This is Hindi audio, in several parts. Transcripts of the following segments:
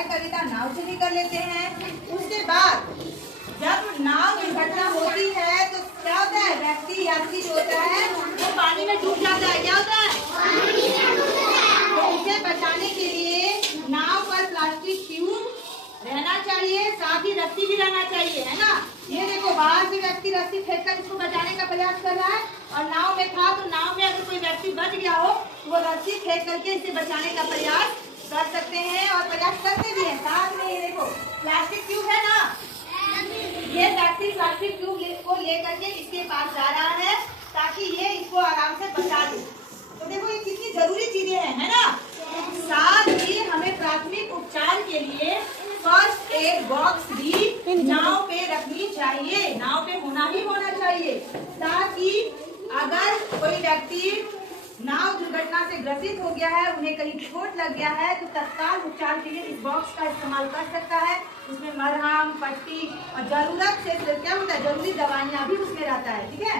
है कविता नाव चली कर लेते हैं। उसके बाद जब नाव दुर्घटना होती है तो क्या होता है, व्यक्ति यात्री जो होता है वो पानी में डूब जाता है। क्या होता है, तो उसे बचाने के लिए नाव पर प्लास्टिक ट्यूब रहना चाहिए, साथ ही रस्सी भी रहना चाहिए, है ना। ये देखो बाहर से व्यक्ति रस्सी फेंककर इसको बचाने का प्रयास कर रहा है और नाव में था, तो नाव में अगर कोई व्यक्ति बच गया हो तो वो रस्सी फेंक करके इसे बचाने का प्रयास कर सकते हैं और प्रयास करते भी हैं। साथ में ये देखो प्लास्टिक ट्यूब है ना, ये व्यक्ति प्लास्टिक ट्यूब को लेकर के इसके पास जा रहा है ताकि ये इसको आराम से बचा ले। तो देखो ये कितनी जरूरी चीजें हैं, है ना। साथ ही हमें प्राथमिक उपचार के लिए फर्स्ट एड बॉक्स भी नाव पे रखनी चाहिए, नाव पे होना ही होना चाहिए, ताकि अगर कोई व्यक्ति नाव दुर्घटना से ग्रसित हो गया है, उन्हें कहीं चोट लग गया है, तो तत्काल उपचार के लिए इस बॉक्स का इस्तेमाल कर सकता है। उसमें मरहम, पट्टी और जरूरत से क्या होता है, जरूरी दवाइयाँ भी उसमें रहता है। ठीक है।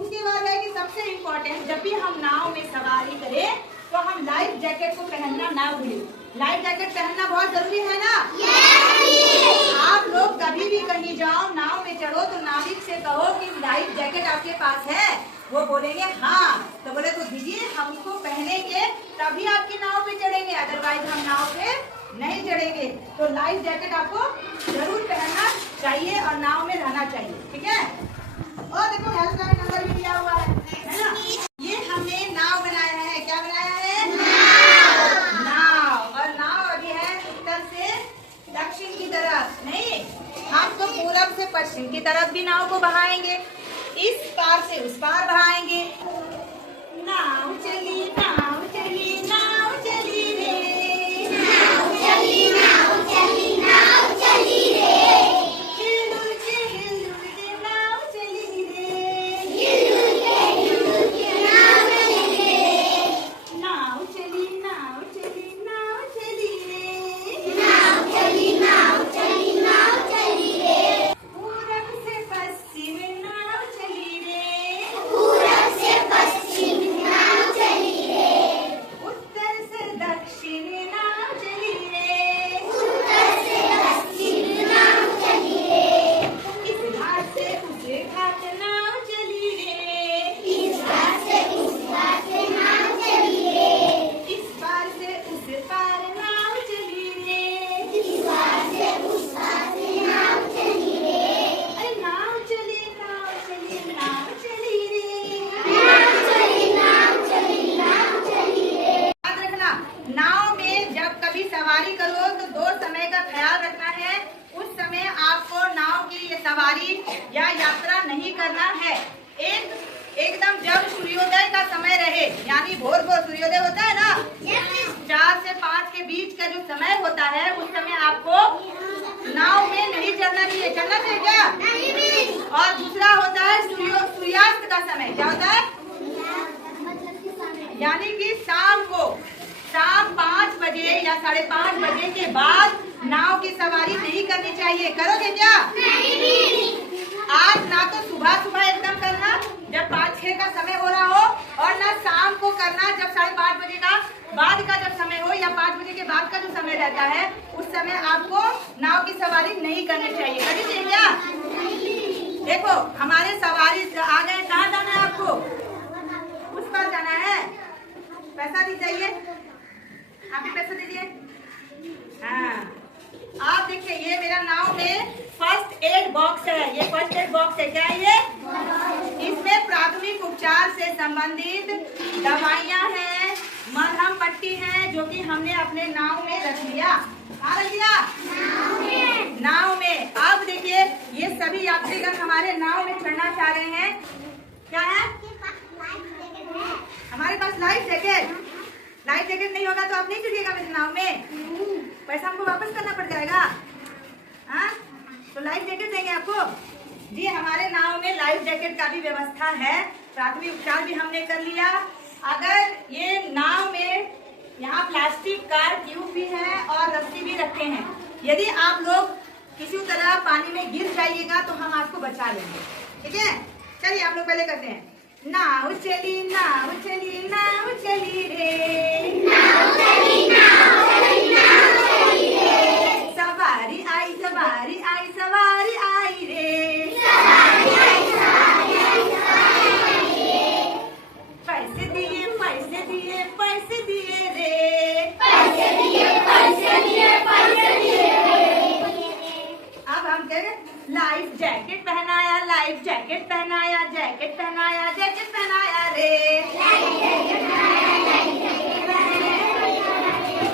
उसके बाद है कि सबसे इम्पोर्टेंट, जब भी हम नाव में सवारी करें तो हम लाइफ जैकेट को पहनना ना भूलें। लाइफ जैकेट पहनना बहुत जरूरी है ना। आप लोग कभी भी कहीं जाओ, नाव में चढ़ो तो नाविक से कहो कि लाइफ जैकेट आपके पास है, वो बोलेंगे हाँ, तो बोले तो दीजिए, हम उसको पहनेंगे तभी आपकी नाव पे चढ़ेंगे, अदरवाइज हम नाव पे नहीं चढ़ेंगे। तो लाइफ जैकेट आपको जरूर पहनना चाहिए और नाव में रहना चाहिए। ठीक है। और देखो हेल्पलाइन नंबर भी दिया हुआ है ना। ये हमने नाव बनाया है, क्या बनाया है, नाव। और नाव अभी है उत्तर से दक्षिण की तरफ, नहीं, हम तो पूरब से पश्चिम की तरफ भी नाव को बहाएंगे, इस पार से उस पार बहाएंगे। नाव चली नाव चली नाव चली रे, नाव चली नाव चली नाव चली रे, हिल के नाव चली रे, हिल के नाव चली रे, नाव चली नाव चली नाव चली रे, नाव चली नाव चली नाव चली रे, पूरब से पश्चिम नाव चली रे, पूरब से पश्चिम नाव चली रे, उत्तर से दक्षिण नाव चली रे, उत्तर से दक्षिण नाव चली रे, इस घाट से उस घाट नाव चली रे, इस घाट से उस घाट नाव चली रे, इस पार से उस पार नाव चली रे, इस पार से उस पार नाव चली रे, अरे नाव चली नाव चली नाव चली रे, नाव चली नाव चली नाव चली रे। याद रखना, नाव में जब कभी सवारी करो तो 2 समय का ख्याल रखना है। उस समय आपको नाव की ये सवारी या यात्रा नहीं करना है। एकदम जब सूर्योदय का समय रहे, यानी भोर सूर्योदय होता है ना, 4 से 5 के बीच का जो समय होता है, उस समय आपको नाव में नहीं चलना चाहिए। चलना चाहिए क्या? नहीं। और दूसरा होता है सूर्यास्त का समय। क्या होता है? यानी कि शाम 5 बजे या 5:30 बजे के बाद नाव की सवारी नहीं करनी चाहिए। करोगे क्या? नहीं। आज ना तो सुबह एकदम करना जब 5-6 का समय हो रहा हो, और ना शाम को करना जब 5:30 बजे का बाद का जब समय हो, या 5 बजे के बाद का जो समय रहता है, उस समय आपको नाव की सवारी नहीं करनी चाहिए। करनी चाहिए क्या? देखो हमारे सवारी आ गए, कहाँ जाना है आपको? उस पर जाना है। पैसा दी चाहिए, आप भी पैसा दीजिए। हाँ, आप देखिए ये मेरा नाव में फर्स्ट एड बॉक्स है। ये फर्स्ट एड बॉक्स है, क्या है ये? इसमें प्राथमिक उपचार से संबंधित दवाइयाँ हैं, मरहम पट्टी है, जो कि हमने अपने नाव में रख लिया। कहाँ रख लिया? नाव में। अब देखिए ये सभी यात्रीगण हमारे नाव में चढ़ना चाह रहे हैं। क्या है? हमारे पास लाइफ जैकेट। लाइफ जैकेट नहीं होगा तो आप नहीं चढ़िएगा मेरे नाव में, पैसा हमको वापस करना पड़ जाएगा। हाँ, तो लाइफ जैकेट देंगे आपको। जी, हमारे नाव में लाइफ जैकेट का भी व्यवस्था है। प्राथमिक उपचार भी हमने कर लिया। अगर ये नाव में यहाँ प्लास्टिक का ट्यूब भी है और रस्सी भी रखे हैं, यदि आप लोग किसी तरह पानी में गिर जाइएगा तो हम आपको बचा लेंगे। ठीक है, चलिए आप लोग पहले करते हैं। नाव चली नाव चली नाव चली रे, नाव चली नाव चली नाव चली रे, सवारी आई सवारी आई सवारी आई रे। पैसे दिए पैसे दिए पैसे दिए रे। पैसे दिए पैसे दिए पैसे दिए रे। अब हम कह रहे लाइफ जैकेट पहनाया लाइफ जैकेट पहनाया जैकेट पहनाया जैकेट पहनाया रे।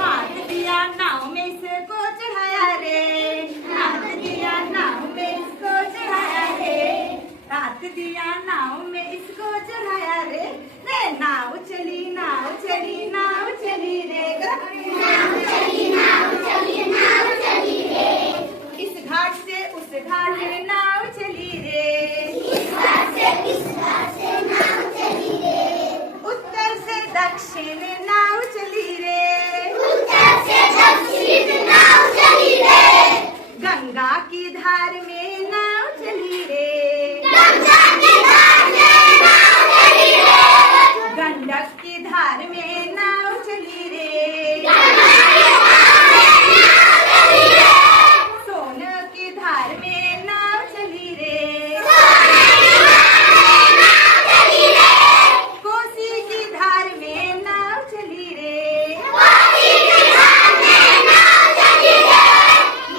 हाथ दिया नाव में इसको चढ़ाया रे। हाथ दिया नाव में इसको चढ़ाया रे। हाथ दिया नाव में इसको चढ़ाया रे। रे नाव चली नाव चली नाव चली रे। नाव चली नाव चली नाव चली रे। इस घाट से उस घाट नाव चली रे। इस घाट से इस घाट से नाव चली रे। उत्तर से दक्षिण नाव चली रे। उत्तर से दक्षिण नाव चली रे। गंगा की धार में नाव चली रे। गंगा की धार में नाव चली रे। गंडक की धार में नाव चली रे। सोन की धार में नाव चली रे। कोसी की धार में नाव चली रे।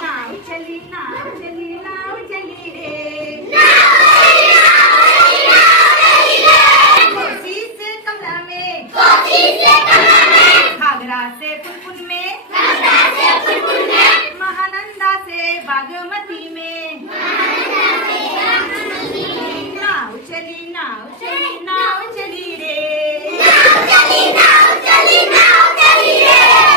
नाव चली नाव चली नाव चली रे। कोसी से कमला में घाघरा से पुनपुन में महानंदा से बागमती में नाव चली नाव चली नाव चली रे।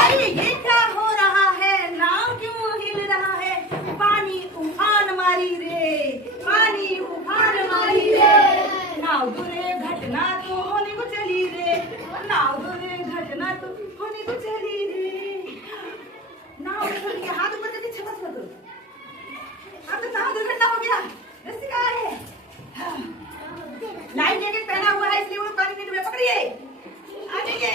अरे ये क्या हो रहा है नाव क्यों हिल रहा है। पानी उफान मारी रे पानी उफान मारी रे। नाव दुर्घटना तो होने को चली रे। नाव दुर्घटना तो होने को चली रे। नाव उछल के हाथ ऊपर करके छपस कर दो। अब तो नाव दुर्घटना हो गया। रस्सी कहाँ है। लाइफ जैकेट पहना हुआ है इसलिए वो पानी में डूबे। पकड़िए आ जाइए।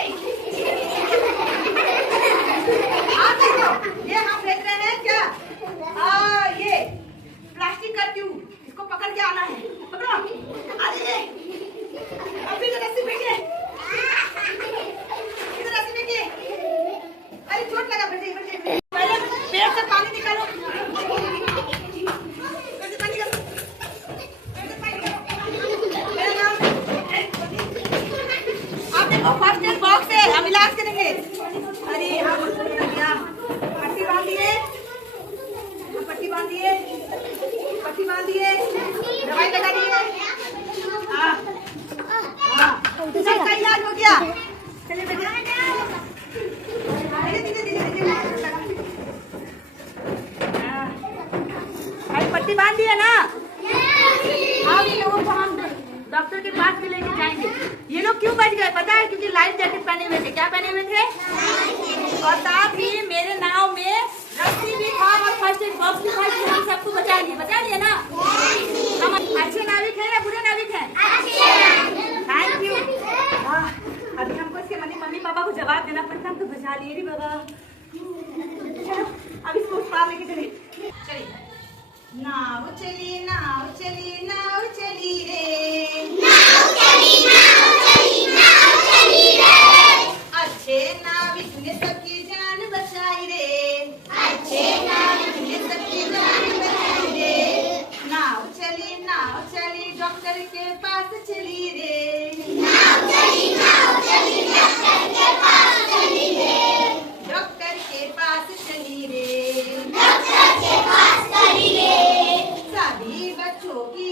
आप देखो ये हम देख रहे हैं क्या ये प्लास्टिक का ट्यूब इसको पकड़ के आना है। पकड़ो आ जाइए। अभी तो रस्सी फेंकिए इधर रस्सी फेंकिए। अरे चोट लगा बैठे बैठे। पहले पेट से पानी निकालो। आप देखो फर्स्ट एड बॉक्स है हम इलाज करेंगे। अरे यहाँ पट्टी बांध दिए पट्टी बांध दिए पट्टी बांध दिए दवाई लगा दिए। इसका इलाज हो गया। चलिए पट्टी बांध दिया ना। अब इन लोगों को हम डॉक्टर के पास में लेके जाएंगे। ये लोग क्यों बच गए पता है क्योंकि लाइफ जैकेट पहने हुए थे। क्या पहने हुए थे और साथ ही मेरे नाव में रस्सी भी था और फर्स्ट एड बॉक्स भी था। हम सबको बचा लिए ना। हम अच्छे नाविक हैं या बुरे नाविक हैं। Thank you. अभी हमको इसके मम्मी पापा को जवाब देना पड़ता। हम तो बचा लिए रे बाबा। अब इसको उस पार लेके चलिए। नाव चली नाव चली नाव चली रे। नाव चली नाव चली नाव चली रे। अच्छे नाविक ने सबकी जान बचाई रे। अच्छे नाविक ने सबकी जान बचाई रे। नाव चली डॉक्टर के पास चली रे। नाव चली डॉक्टर के पास चली रे। डॉक्टर के पास चली रे। डॉक्टर के पास चली रे। सभी बच्चों की